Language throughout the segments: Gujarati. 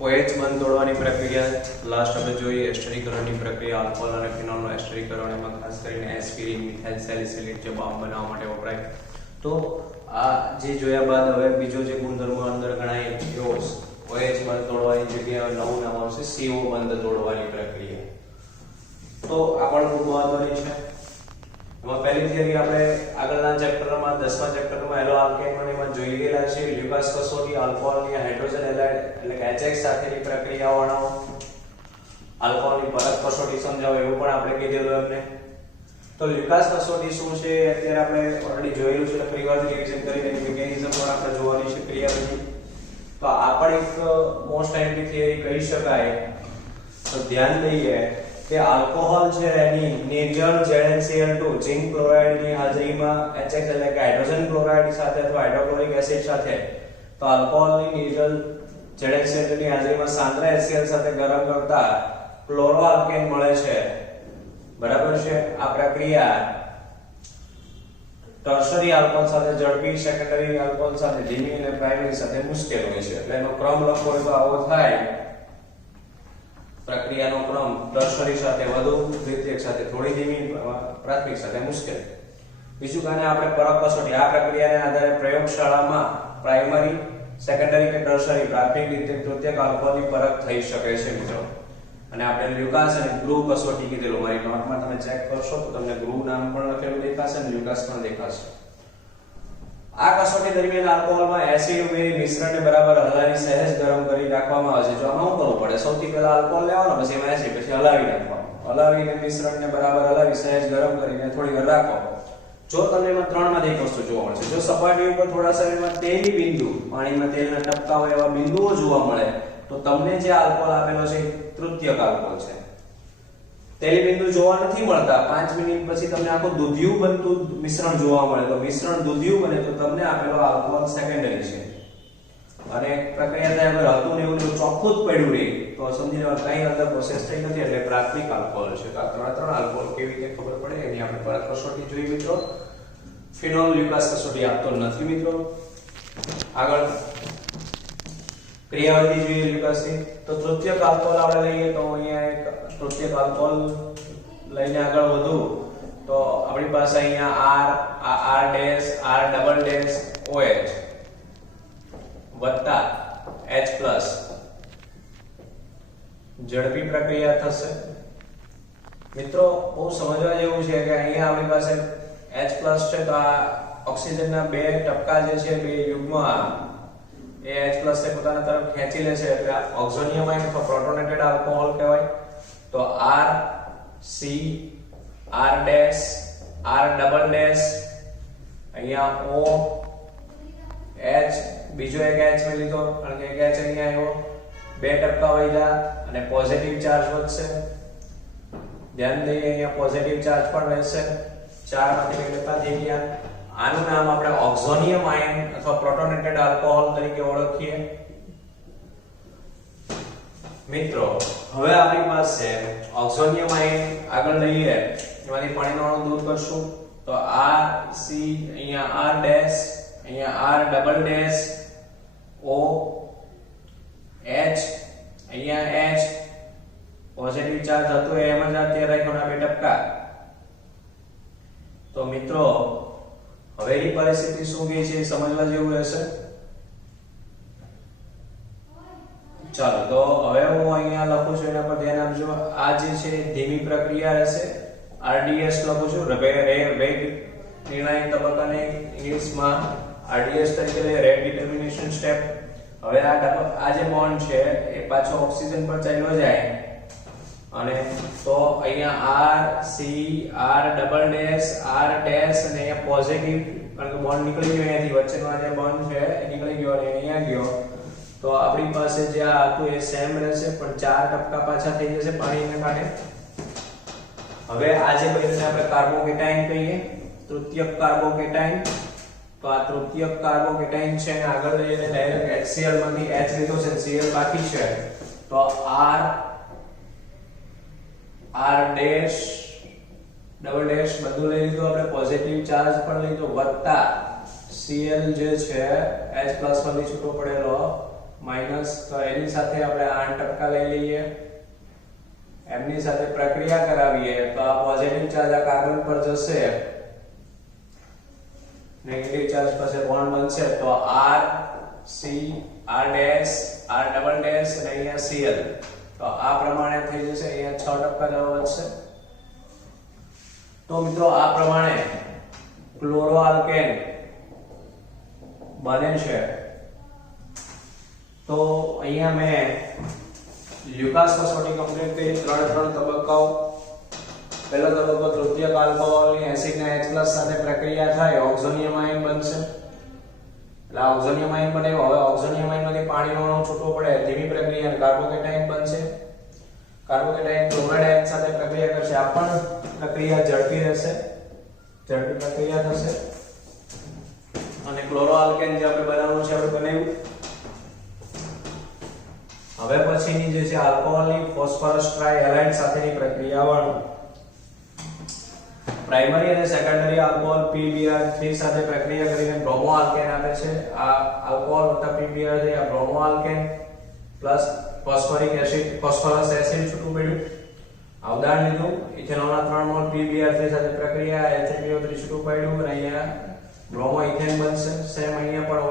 OH બંધ તોડવાની પ્રક્રિયા લાસ્ટ આપણે જોઈએ એસ્ટરીકરણની પ્રક્રિયા આલ્કોહોલ અને ફિનોલનું એસ્ટરીકરણ એમાં ખાસ કરીને એસ્પિરિન મિથાઇલ સેલિસિલિક જે બામ બનાવવા માટે વપરાય તો આ જે જોયા બાદ હવે બીજો જે ગુણધર્મ અંદર ગણાય એવો OH બંધ તોડવાની જગ્યાએ નવું નામ આવશે CO બંધ તોડવાની પ્રક્રિયા તો આ પણ ખૂબ મહત્વની છે એમાં પહેલી થિયરી આપણે આગળના ચેપ્ટરમાં 10મા ચેપ્ટરમાં એલો આલ્કેન માં જોઈ ગયેલા છે લ્યુકાસ કસોટી આલ્કોહોલની હાઇડ્રોજન હેલાઇડ એટલે કે HX સાથેની પ્રક્રિયાઓ વર્ણવો આલ્કોહોલની પરત કસોટી સમજાવો એવું પણ આપણે કીધેલું એમને તો લ્યુકાસ કસોટી શું છે અત્યારે આપણે ઓલરેડી જોયેલું છે ફરી વાર રિવિઝન કરીને મિકેનિઝમ પણ આપણે જોવાની છે ક્રિયાવિધિ તો આ પણ એક મોસ્ટ આઈમ્પી થિયરી કહી શકાય તો ધ્યાન દઈએ કે આલ્કોહોલ છે એની નિર્જળ ZnCl2 ઝિંક ક્લોરાઇડ ની હાજરીમાં HX એટલે કે હાઇડ્રોજન ક્લોરાઇડ સાથે અથવા હાઇડ્રોક્લોરિક એસિડ સાથે તો આલ્કોહોલની નિર્જળ ZnCl2 ની હાજરીમાં સાંદ્ર HCl સાથે ગરમ કરતા ક્લોરોઆલ્કેન મળે છે બરાબર છે આ પ્રક્રિયા ટર્શરી આલ્કોહોલ સાથે ઝડપી સેકન્ડરી આલ્કોહોલ સાથે ધીમી અને પ્રાઇમરી સાથે મુશ્કેલ હોય છે એટલે એનો ક્રમ લખવો હોય તો આવો થાય પ્રક્રિયાનો ક્રમ ટર્શરી સાથે વધુ દ્વિતીયક સાથે થોડી ધીમી પ્રાથમિક સાથે મુશ્કેલ બીજું કાને આપણે પરખ કસોટી આ પ્રક્રિયાને આધારે પ્રયોગશાળામાં પ્રાઇમરી સેકન્ડરી કે ટર્શરી પ્રાથમિક દ્વિતીયક તૃતીયક આલ્કોહોલની પરખ થઈ શકે છે મિત્રો અને આપણે લ્યુકાસ અને ગ્રુવ કસોટી કીધેલું મારી નોટમાં તમે ચેક કરશો તો તમને ગ્રુવ નામ પણ લખેલું દેખાશે અને લ્યુકાસ પણ દેખાશે આ કસોટી દરમિયાન આલ્કોહોલમાં એસિડ ઉમેરી મિશ્રણને બરાબર હલાવી સહેજ ગરમ કરી રાખવામાં આવે છે જો આમાં શું કરવું પડે સૌથી પહેલા આલ્કોહોલ લેવાનો પછી એમાં એસિડ પછી હલાવી નાખવાનું હલાવીને મિશ્રણને બરાબર હલાવી સહેજ ગરમ કરીને થોડી વાર રાખો જો તમને એમાં ત્રણમાંથી એક વસ્તુ જોવા મળશે જો સપાટી ઉપર થોડા સમયમાં તેલી બિંદુ પાણીમાં તેલના ટપકા હોય એવા બિંદુઓ જોવા મળે તો તમને જે આલ્કોહોલ આપેલો છે તૃતીયક આલ્કોહોલ છે તેલી બિંદુ જોવા નથી મળતા 5 મિનિટ પછી તમને આખું દૂધિયું બનતું મિશ્રણ જોવા મળે તો મિશ્રણ દૂધિયું બને તો તમને આપેલો આલ્કોહોલ સેકન્ડરી છે અને પ્રક્રિયા થાય અગર હતું ને એવું ચોખ્ખું જ પડ્યું રહે તો સમજી લેવાનું કઈ અંદર પ્રોસેસ થઈ નથી એટલે પ્રાથમિક આલ્કોહોલ છે તો આ ત્રણ આલ્કોહોલ કેવી રીતે ખબર પડે એની આપણે પરખ કસોટી જોઈ મિત્રો ફિનોલ લ્યુકાસ કસોટી આપતો નથી મિત્રો આગળ ક્રિયાવિધિ જોઈએ લ્યુકાસની તો તૃતીયક આલ્કોહોલ આપણે લઈએ તો અહીંયા એક તૃતીયક આલ્કોહોલ લઈને આગળ વધુ તો આપણી પાસે અહીંયા R dash R double dash OH વત્તા H પ્લસ ઝડપી પ્રક્રિયા થશે મિત્રો બહુ સમજવા જેવું છે કે અહીંયા આપણી પાસે H પ્લસ છે તો આ ઓક્સિજનના બે ટપકા જે છે બે યુગ્મ એ H પ્લસ ને પોતાના તરફ ખેંચી લે છે એટલે ઓક્ઝોનિયમ આયન અથવા પ્રોટોનેટેડ આલ્કોહોલ કહેવાય તો R C R dash R double dash અહીંયા O H બીજો એક H મે લીધો કારણ કે એક H અહીંયા આવ્યો બે ટપકા વધ્યા અને પોઝિટિવ ચાર્જ વધશે ધ્યાન દઈએ અહીંયા પોઝિટિવ ચાર્જ પણ રહેશે ચાર માંથી બે ટપકા થઈ ગયા આનું નામ આપણે ઓક્ઝોનિયમ આયન અથવા પ્રોટોનેટેડ આલ્કોહોલ તરીકે ઓળખીએ મિત્રો હવે આપણી પાસે ઓક્ઝોનિયમ આયન આગળ લઈએ એમાંથી પાણીનો અણુ દૂર કરશું તો R C અહીંયા R ડેશ અહીંયા R double dash O H અહીંયા H પોઝિટિવ ચાર્જ હતો એમ જ અત્યારે રાખ્યો બે ટપકા તો મિત્રો હવેની પરિસ્થિતિ શું કહે છે સમજવા જેવું રહેશે ચાલો તો હવે હું અહીંયા લખું છું એના પર ધ્યાન આપજો આ જે છે ધીમી પ્રક્રિયા રહેશે RDS લખું છું વેગ નિર્ણાયક તબક્કાને ઇંગ્લિશમાં RDS તરીકે લે રેટ ડિટર્મિનેશન સ્ટેપ હવે આ જે બોન્ડ છે એ પાછો ઓક્સિજન પર ચાલ્યો જાય અને તો અહીંયા R C R double dash R dash અને અહીંયા પોઝિટિવ કારણ કે બોન્ડ નીકળી ગયો અહીંયાથી વચ્ચેનો આ જે બોન્ડ છે એ નીકળી ગયો અને અહીંયા ગયો તો આપણી પાસે જે આ હતું એ સેમ રહેશે પણ ચાર ટપકા પાછા થઈ જશે પાણીને કારણે હવે આ જે બનીને આપણે કાર્બોકેટાઇન કહીએ તૃતીયક કાર્બોકેટાઇન તો આ તૃતીયક કાર્બોકેટાઇન છે અને આગળ લઈને ડાયરેક્ટ HCl માંથી H લીધો છે Cl બાકી છે તો R ડેશ ડબલ ડેશ બધું લઈ લીધું આપણે પોઝિટિવ ચાર્જ પણ લીધો વત્તા Cl જે છે H પ્લસ માંથી છૂટો પડેલો માઈનસ, તો એની સાથે આપણે 8% લઈ લઈએ, એમની સાથે પ્રક્રિયા કરાવીએ તો આ પોઝિટિવ ચાર્જ આ કાર્બન પર જશે, નેગેટિવ ચાર્જ પાસે બોન્ડ બનશે, તો R C R dash R double dash અને અહીંયા Cl, તો આ પ્રમાણે થઈ જશે, અહીંયા 6% જવાબ વધશે। તો મિત્રો આ પ્રમાણે ક્લોરોઆલ્કેન બને છે। તો અહીંયા મેં લ્યુકાસ કસોટી કમ્પ્લીટ કરી, ત્રણ તબક્કાઓ। પહેલો તબક્કો તૃતીયક આલ્કોહોલની એસિડના H+ સાથે પ્રક્રિયા થાય, ઓક્ઝોનિયમ આયન બનશે, એટલે ઓક્ઝોનિયમ આયન બને। હવે ઓક્ઝોનિયમ આયનમાંથી પાણીનો અણુ છૂટવો પડે, ધીમી પ્રક્રિયા કાર્બોકેટાયન બનશે, કાર્બોકેટાયન ક્લોરાઇડ આયન સાથે પ્રક્રિયા કરશે, આ પણ પ્રક્રિયા ઝડપી રહેશે, ઝડપી પ્રક્રિયા થશે, અને ક્લોરોઆલ્કેન જે આપણે બનાવવાનું છે આપણે બનાવ્યું। હવે પછીની જે છે આલ્કોહોલની ફોસ્ફરસ ટ્રાયહેલાઇડ સાથેની પ્રક્રિયા વાળું પ્રાઇમરી અને સેકન્ડરી આલ્કોહોલ PBr3 સાથે પ્રક્રિયા કરીને બ્રોમો આલ્કેન આપે છે। આ આલ્કોહોલ વત્તા PBr3 આ bromo alkane plus phosphorus acid છૂટું પડ્યું। આ ઉદાહરણ લીધું, ઇથેનોલના 3 મોલ PBr3 સાથે પ્રક્રિયા H3PO3 છૂટું પડ્યું અને અહીંયા બ્રોમો ઇથેન બનશે। સેમ અહીંયા પણ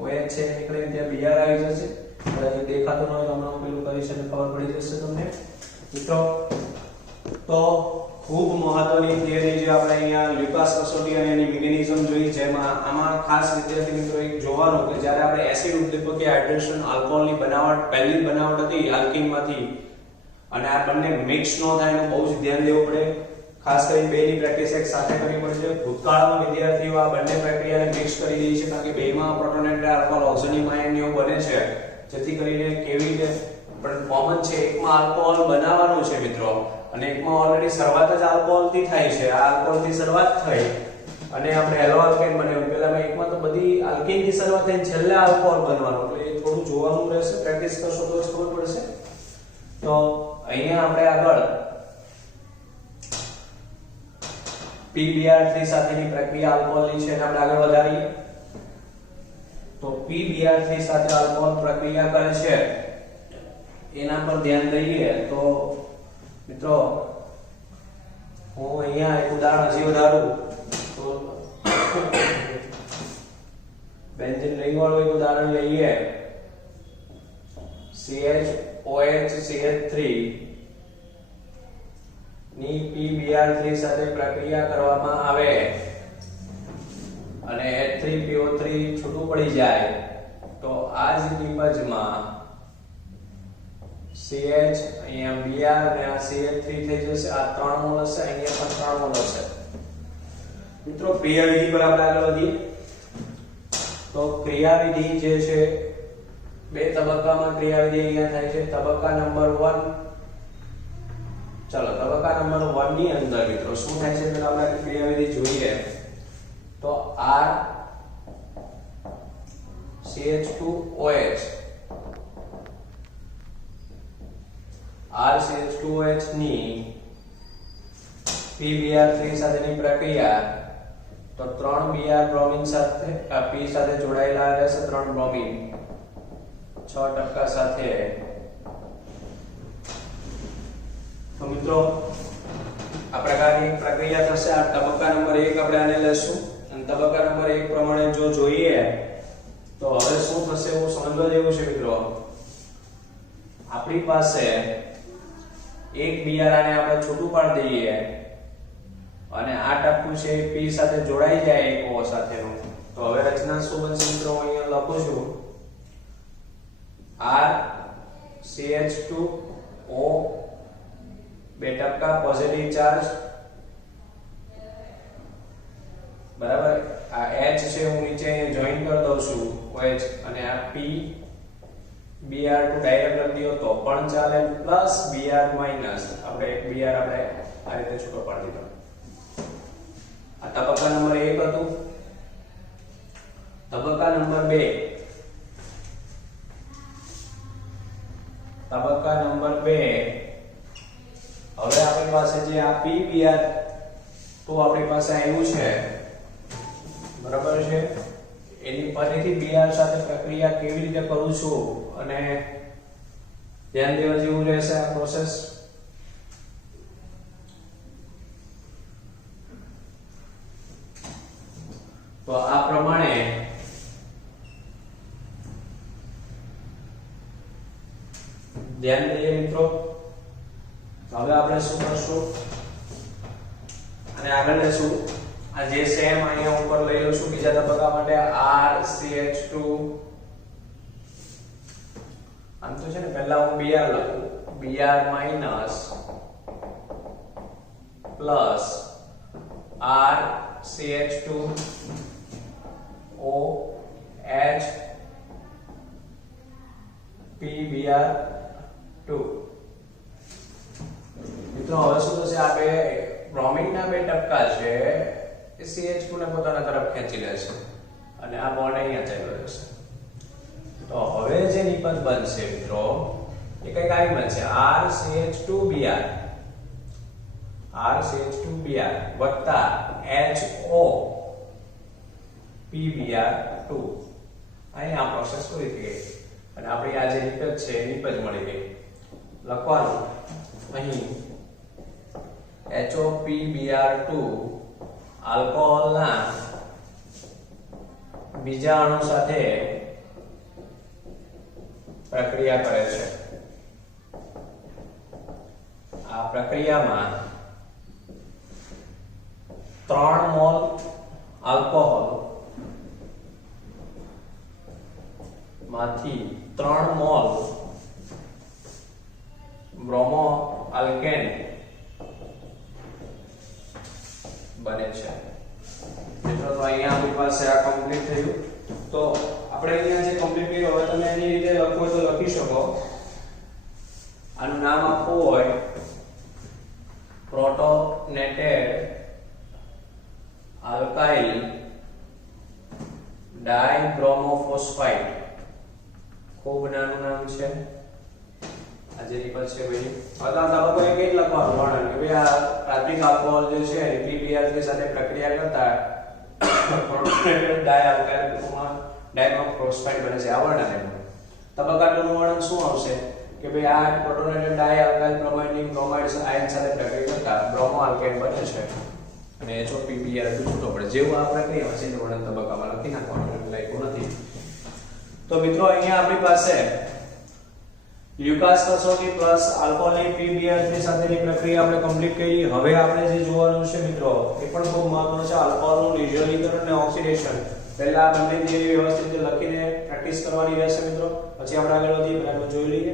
OH છે નીકળીને ત્યાં Br આવી જશે, એટલે દેખાતું ન હોય તો હમણાં પેલું કરીશ એટલે ખબર પડી જશે તમને મિત્રો। તો ખૂબ મહત્વની થિયરી જે આપણે અહીંયા લ્યુકાસ કસોટી અને એની મિકેનિઝમ જોઈ, જેમાં આમાં ખાસ વિદ્યાર્થી મિત્રો એક જોવાનું કે જ્યારે આપણે એસિડ ઉદ્દીપક હાઇડ્રેશન આલ્કોહોલની બનાવટ પહેલી બનાવટ હતી આલ્કીનમાંથી, અને આ બંને મિક્સ ન થાય એનું બહુ જ ધ્યાન દેવું પડે, ખાસ કરીને બેની પ્રેક્ટિસ એક સાથે કરવી પડશે। ભૂતકાળમાં વિદ્યાર્થીઓ આ બંને પ્રક્રિયાને મિક્સ કરી દે છે, કારણ કે બેમાં પ્રોટોન અને આલ્કોહોલ ઓક્સિજન આયન બને છે, જેથી કરીને કેવી રીતે પણ કોમન છે, એકમાં આલ્કોહોલ બનાવવાનું છે મિત્રો, અને એકમાં ઓલરેડી શરૂઆત જ આલ્કોહોલથી થાય છે। આ આલ્કોહોલથી શરૂઆત થઈ અને આપણે હેલો આલ્કેન બનાવ્યું, પહેલામાં એકમાં તો બધી આલ્કેનથી શરૂઆત થઈને છેલ્લે આલ્કોહોલ બનવાનું, એટલે એ થોડું જોવાનું રહેશે, પ્રેક્ટિસ કરશો તો જ ખબર પડશે। તો અહીંયા આપણે આગળ PBr3 સાથેની પ્રક્રિયા આલ્કોહોલની છે, એને આપણે આગળ વધારીએ। તો PBr3 સાથે આલ્કોહોલ પ્રક્રિયા કરે છે, એના પર ધ્યાન દઈએ તો મિત્રો હું અહીંયા એક ઉદાહરણ હજી વધારું તો બેન્ઝીન રિંગ વાળું એક ઉદાહરણ લઈએ, CHOH CH3 ની PBr3 સાથે પ્રક્રિયા કરવામાં આવે અને H3PO3 છૂટું પડી જાય, તો આ જ નિપજમાં CH અહીંયા Br અને આ CH3 થઈ જશે, આ 3 મોલ હશે, અહીંયા પણ 3 મોલ હશે। મિત્રો ક્રિયાવિધિ પર આપણે આગળ વધીએ તો ક્રિયાવિધિ જે છે બે તબક્કામાં ક્રિયાવિધિ અહીંયા થાય છે। તબક્કા નંબર 1, ચાલો તબક્કા નંબર 1 ની અંદર મિત્રો શું થાય છે પેલા આપણે ક્રિયાવિધિ જોઈએ તો R CH2OH RCH2OH ની PBr3 સાથેની પ્રક્રિયા તો 3 Br બ્રોમિન સાથે P સાથે જોડાયેલા રહેશે, 3 બ્રોમિન 6% સાથે। તો મિત્રો આ પ્રકારની પ્રક્રિયા થશે। આ તબક્કા નંબર 1 આપણે આને લેશું અને તબક્કા નંબર 1 પ્રમાણે જો જોઈએ તો હવે શું થશે એવું સમજવા જેવું છે મિત્રો। આપણી પાસે એક Br આને આપણે છૂટું પાડી દઈએ અને આ ટપકું છે P સાથે જોડાઈ જાય એક O સાથેનું, તો હવે રચના શું બનશે મિત્રો? હું અહીંયા લખું છું R CH2O 2% પોઝિટિવ ચાર્જ બરાબર, આ H છે હું નીચે જોઈન કરી દઉં છું OH અને આ P Br2 ડાયરેક્ટ લખી દો તો પણ ચાલે, પ્લસ Br માઈનસ આપણે એક Br આપણે આ રીતે છૂટો પાડી દીધો। આ તબક્કા નંબર 1 હતું। તબક્કા નંબર 2, તબક્કા નંબર 2 હવે આપણી પાસે જે આ PBr તો આપણી પાસે આવ્યું છે બરાબર છે, એની ફરીથી Br સાથે પ્રક્રિયા કેવી રીતે કરું છું અને ધ્યાન દેવા જેવું રહેશે આ પ્રોસેસ. તો આ પ્રમાણે ધ્યાન દઈએ મિત્રો. હવે આપણે શું કરશું અને આગળ લેશું. આ જે સેમ અહીંયા ઉપર લઈ લઉં બીજા તબક્કા માટે RCH2. આમ તો છે ને પહેલા હું Br લખું, Br minus plus RCH2 OH PBr2. મિત્રો હવે શું થશે, આ બે બ્રોમિન ના બે ટપકા છે એ CH2 ને પોતાના તરફ ખેંચી લેશે અને આ બોન્ડ અહીંયા ચાલ્યો જશે. તો હવે જે નિપજ બનશે મિત્રો એ કઈક આવી બનશે RCH2Br RCH2Br વત્તા HO PBr2. અહીં આ પ્રોસેસ પૂરી થઈ ગઈ અને આપણી આ જે નિપજ છે એ નિપજ મળી ગઈ. લખવાનું અહીં HOPBr2 આલ્કોહોલના બીજા અણુ સાથે પ્રક્રિયા કરે છે. આ પ્રક્રિયામાં 3 મોલ આલ્કોહોલ માંથી 3 મોલ બ્રોમો આલ્કેન બને છે. મિત્રો તો અહીંયા આપણી પાસે આ કમ્પ્લીટ થયું. તો આપણે અહીંયા જે કમ્પ્લીટ કર્યું હવે તમે એની રીતે લખો તો લખી શકો. આનું નામ આપવું હોય પ્રોટોનેટેડ આલ્કાઇલ ડાયબ્રોમોફોસ્ફાઇડ. ખૂબ નાનું નામ છે. આ જે નિપજ છે ભાઈ અગાઉ તબક્કો એક એક લખવાનું વર્ણન કે ભાઈ આ પ્રાથમિક આલ્કોહોલ જે છે PBr3 સાથે પ્રક્રિયા કરતા પ્રોટોનેટેડ ડાયબ્રોમોફોસ્ફાઇડ બને છે. આ વર્ણન એનું તબક્કા 2 નું વર્ણન શું આવશે કે ભાઈ આ પ્રોટોનેટેડ ડાયઆલ્કાઇલ બ્રોમાઇડની બ્રોમાઇડ આયન સાથે પ્રક્રિયા કરતા બ્રોમો આલ્કેન બને છે અને HOPBr2 છૂટો પડે. જેવું આ પ્રક્રિયા છે વર્ણન તબક્કામાં લખી નાખવાનું, લખ્યું નથી. તો મિત્રો અહીંયા આપણી પાસે લ્યુકાસ કસોટી પ્લસ આલ્કોહોલની PBr3 સાથેની પ્રક્રિયા આપણે કમ્પ્લીટ કરી. હવે આપણે જે જોવાનું છે મિત્રો એ પણ ખૂબ મહત્વનું છે, આલ્કોહોલનું નિર્જલીકરણ અને ઓક્સિડેશન. પહેલા આ બંને થિયરી વ્યવસ્થિત લખીને પ્રેક્ટિસ કરવાની રહેશે મિત્રો. પછી આપણે આગળ વધીએ, પહેલા જોઈ લઈએ.